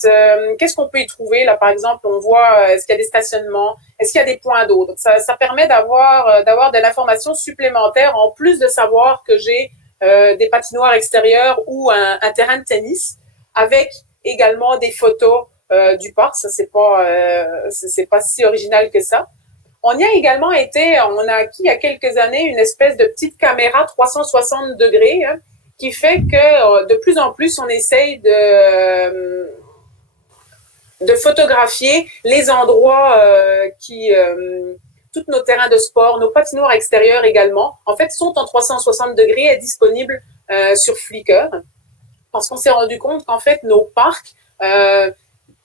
qu'est-ce qu'on peut y trouver. Là, par exemple, on voit est-ce qu'il y a des stationnements, est-ce qu'il y a des points d'eau. Donc, ça permet d'avoir de l'information supplémentaire en plus de savoir que j'ai des patinoires extérieures ou un terrain de tennis, avec également des photos du parc. Ça, c'est pas si original que ça. On y a également on a acquis il y a quelques années une espèce de petite caméra 360 degrés, hein, qui fait que de plus en plus, on essaye de photographier les endroits tous nos terrains de sport, nos patinoires extérieures également, en fait, sont en 360 degrés et disponibles sur Flickr, parce qu'on s'est rendu compte qu'en fait, nos parcs,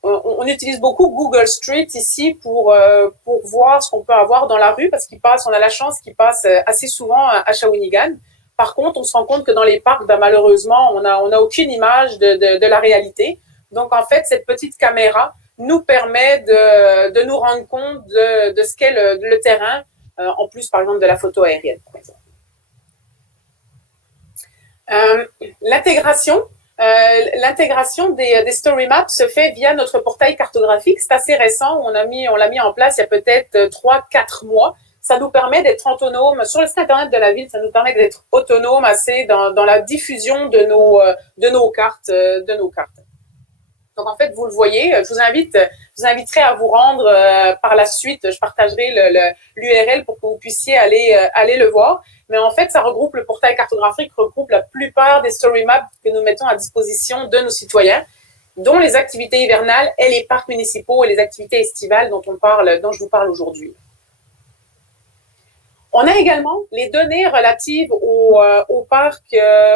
on utilise beaucoup Google Street ici pour voir ce qu'on peut avoir dans la rue, parce on a la chance qu'il passe assez souvent à Shawinigan. Par contre, on se rend compte que dans les parcs, malheureusement, on a aucune image de la réalité. Donc, en fait, cette petite caméra nous permet de nous rendre compte de ce qu'est le terrain, en plus, par exemple, de la photo aérienne, par exemple. L'intégration des story maps se fait via notre portail cartographique. C'est assez récent. On l'a mis en place il y a peut-être 3-4 mois. Ça nous permet d'être autonome sur le site internet de la ville. Ça nous permet d'être autonome assez dans la diffusion de nos cartes. Donc en fait, vous le voyez. Je vous inviterai à vous rendre par la suite. Je partagerai l'URL pour que vous puissiez aller le voir. Mais en fait, le portail cartographique regroupe la plupart des story maps que nous mettons à disposition de nos citoyens, dont les activités hivernales et les parcs municipaux et les activités estivales dont je vous parle aujourd'hui. On a également les données relatives au parc,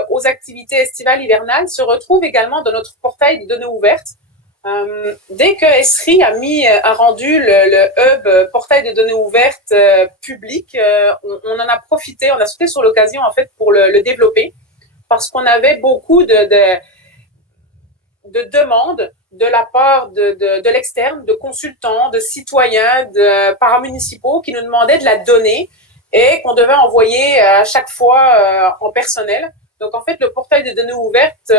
aux activités estivales hivernales se retrouvent également dans notre portail de données ouvertes. Dès que Esri a rendu le hub portail de données ouvertes public, on en a profité, on a sauté sur l'occasion en fait pour le développer, parce qu'on avait beaucoup de demandes de la part de l'externe, de consultants, de citoyens, de paramunicipaux qui nous demandaient de la donner et qu'on devait envoyer à chaque fois en personnel. Donc, en fait, le portail de données ouvertes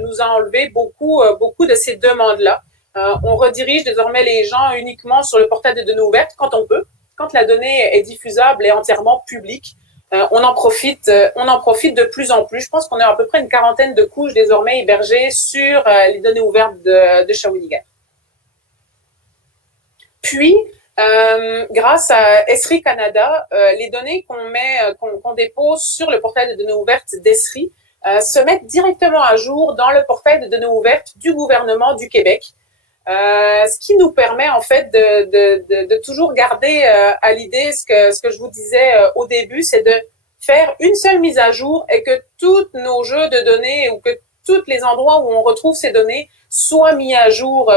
nous a enlevé beaucoup de ces demandes-là. On redirige désormais les gens uniquement sur le portail de données ouvertes quand on peut. Quand la donnée est diffusable et entièrement publique, on en profite de plus en plus. Je pense qu'on a à peu près une quarantaine de couches désormais hébergées sur les données ouvertes de Shawinigan. Puis, grâce à Esri Canada, les données qu'on dépose sur le portail de données ouvertes d'Esri se mettent directement à jour dans le portail de données ouvertes du gouvernement du Québec, ce qui nous permet en fait de toujours garder à l'idée ce que je vous disais au début, c'est de faire une seule mise à jour et que tous nos jeux de données ou que tous les endroits où on retrouve ces données soient mis à jour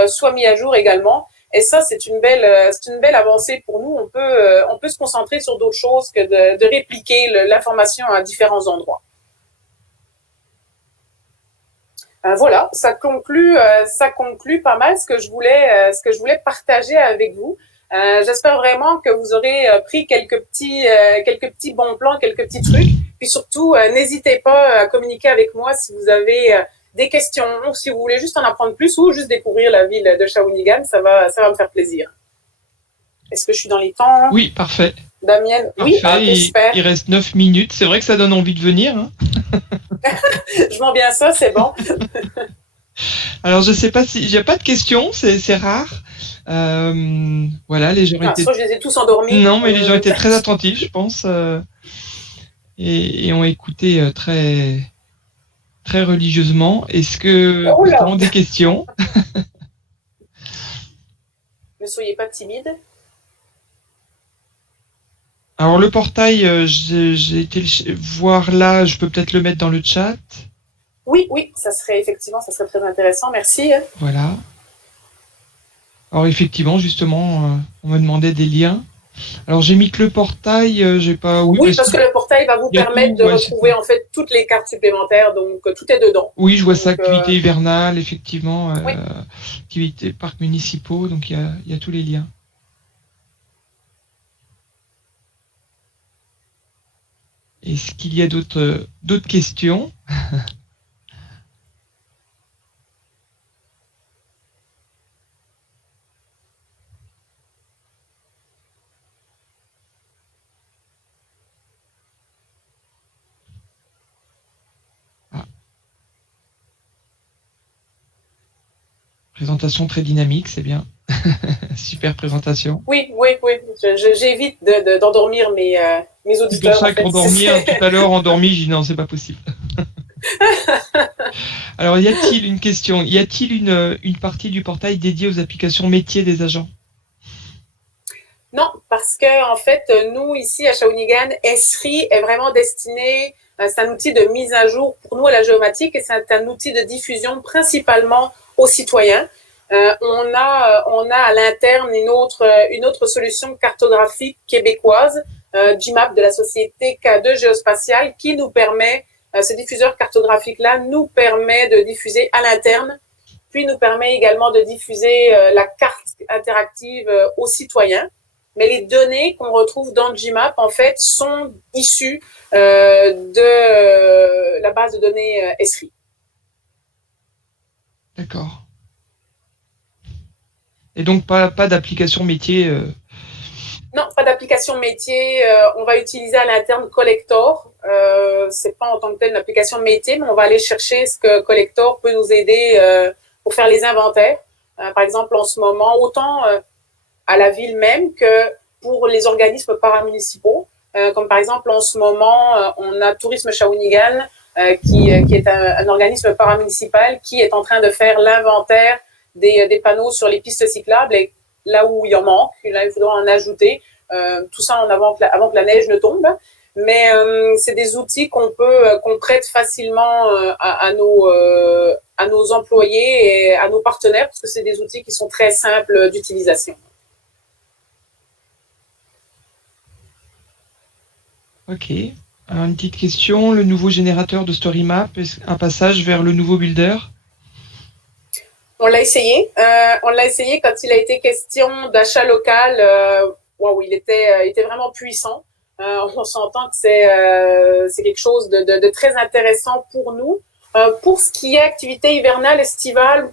également. Et ça, c'est une belle avancée pour nous. On peut se concentrer sur d'autres choses que de répliquer l'information à différents endroits. Voilà, ça conclut pas mal ce que je voulais partager avec vous. J'espère vraiment que vous aurez pris quelques petits bons plans, quelques petits trucs. Puis surtout, n'hésitez pas à communiquer avec moi si vous avez des questions, si vous voulez juste en apprendre plus ou juste découvrir la ville de Shawinigan, ça va me faire plaisir. Est-ce que je suis dans les temps? Oui, parfait. Damien, oui, il reste 9 minutes. C'est vrai que ça donne envie de venir. Hein. Je m'en bien ça, c'est bon. Alors, je sais pas si... Il n'y a pas de questions, c'est rare. Voilà, les gens étaient... Je les ai tous endormis. Non, mais les gens étaient très attentifs, je pense. Et ont écouté très religieusement. Est-ce que nous avons des questions? Ne soyez pas timide. Alors le portail, j'ai été voir là, je peux peut-être le mettre dans le chat. Oui, ça serait très intéressant, merci. Voilà. Alors effectivement, justement, on me demandait des liens. Alors j'ai mis que le portail, j'ai pas... Oui, parce que le portail va vous permettre de retrouver en fait toutes les cartes supplémentaires, donc tout est dedans. Oui, je vois ça, activité hivernale, effectivement, oui. Activité parcs municipaux, donc il y a tous les liens. Est-ce qu'il y a d'autres d'autres questions? Présentation très dynamique, c'est bien. Super présentation. Oui. J'évite d'endormir mes C'est pour auditeurs. ça En fait. qu'endormir, tout à l'heure, endormi, j'ai dit non, c'est pas possible. Alors, y a-t-il une question? Y a-t-il une partie du portail dédiée aux applications métiers des agents? Non, parce que en fait, nous ici à Shawinigan, Esri est vraiment destiné, c'est un outil de mise à jour pour nous à la géomatique et c'est un outil de diffusion principalement aux citoyens. On a à l'interne une autre solution cartographique québécoise, GMAP de la société K2 Géospatiale, qui nous permet, ce diffuseur cartographique-là nous permet de diffuser à l'interne, puis nous permet également de diffuser la carte interactive aux citoyens. Mais les données qu'on retrouve dans GMAP, en fait, sont issues de la base de données Esri. D'accord. Et donc, pas d'application métier Non, pas d'application métier. On va utiliser à l'interne Collector. C'est pas en tant que tel une application métier, mais on va aller chercher ce que Collector peut nous aider pour faire les inventaires. Par exemple, en ce moment, autant à la ville même que pour les organismes paramunicipaux. Comme par exemple, en ce moment, on a Tourisme Shawinigan, qui est un organisme paramunicipal qui est en train de faire l'inventaire des panneaux sur les pistes cyclables et là où il en manque, là il faudra en ajouter. Tout ça avant que la neige ne tombe. Mais c'est des outils qu'on prête facilement à nos employés et à nos partenaires parce que c'est des outils qui sont très simples d'utilisation. Ok. Alors, une petite question. Le nouveau générateur de StoryMap, est-ce un passage vers le nouveau builder? On l'a essayé. On l'a essayé quand il a été question d'achat local. Wow, il était vraiment puissant. On s'entend que c'est quelque chose de très intéressant pour nous. Pour ce qui est activité hivernale, estivale,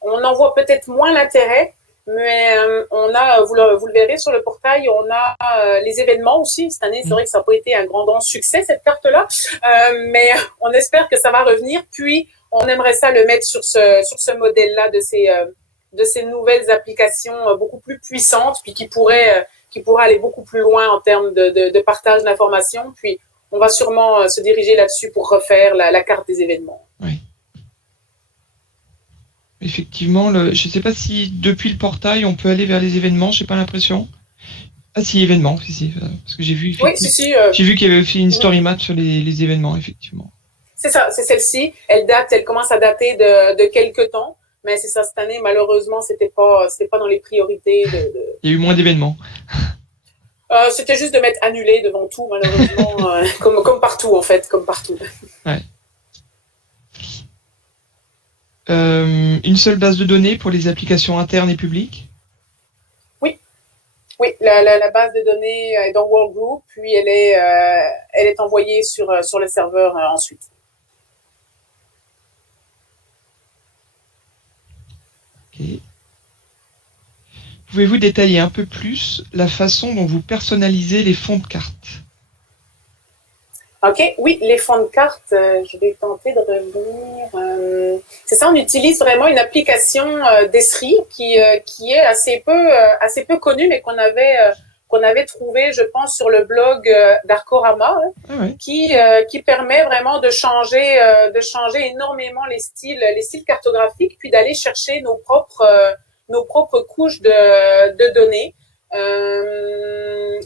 on en voit peut-être moins l'intérêt. Mais on a, vous le verrez sur le portail, on a les événements aussi. Cette année, c'est vrai que ça n'a pas été un grand succès, cette carte-là. Mais on espère que ça va revenir. Puis, on aimerait ça le mettre sur ce modèle-là de ces nouvelles applications beaucoup plus puissantes, puis qui pourraient aller beaucoup plus loin en termes de partage d'informations. Puis, on va sûrement se diriger là-dessus pour refaire la carte des événements. Oui. Effectivement, je ne sais pas si depuis le portail on peut aller vers les événements, j'ai pas l'impression. Ah si, événements, si, parce que j'ai vu. Oui, si. J'ai vu qu'il y avait aussi une story map sur les événements, effectivement. C'est ça, c'est celle-ci. Elle commence à dater de quelques temps, mais c'est ça, cette année, malheureusement, c'était pas dans les priorités Il y a eu moins d'événements. C'était juste de mettre annulé devant tout, malheureusement, comme partout, en fait, comme partout. Ouais. Une seule base de données pour les applications internes et publiques? Oui, la base de données est dans Workgroup, puis elle est envoyée sur le serveur ensuite. Ok. Pouvez-vous détailler un peu plus la façon dont vous personnalisez les fonds de carte? Ok, oui, les fonds de carte, je vais tenter de revenir. C'est ça, on utilise vraiment une application d'Esri qui est assez peu connue, mais qu'on avait trouvé, je pense, sur le blog d'Arcorama, qui permet vraiment de changer énormément les styles cartographiques, puis d'aller chercher nos propres couches de données.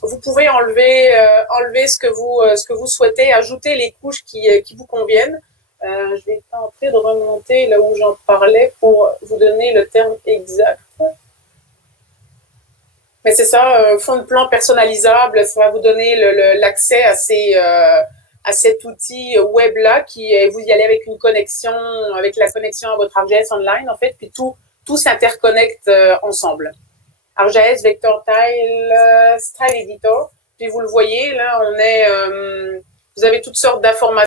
Vous pouvez enlever ce que vous souhaitez, ajouter les couches qui vous conviennent. Je vais tenter de remonter là où j'en parlais pour vous donner le terme exact. Mais c'est ça, fond de plan personnalisable, ça va vous donner l'accès à cet outil web là vous y allez avec la connexion à votre ArcGIS Online en fait, puis tout s'interconnecte ensemble. ArcGIS Vector Style Editor. Puis vous le voyez, là, vous avez toutes sortes d'informations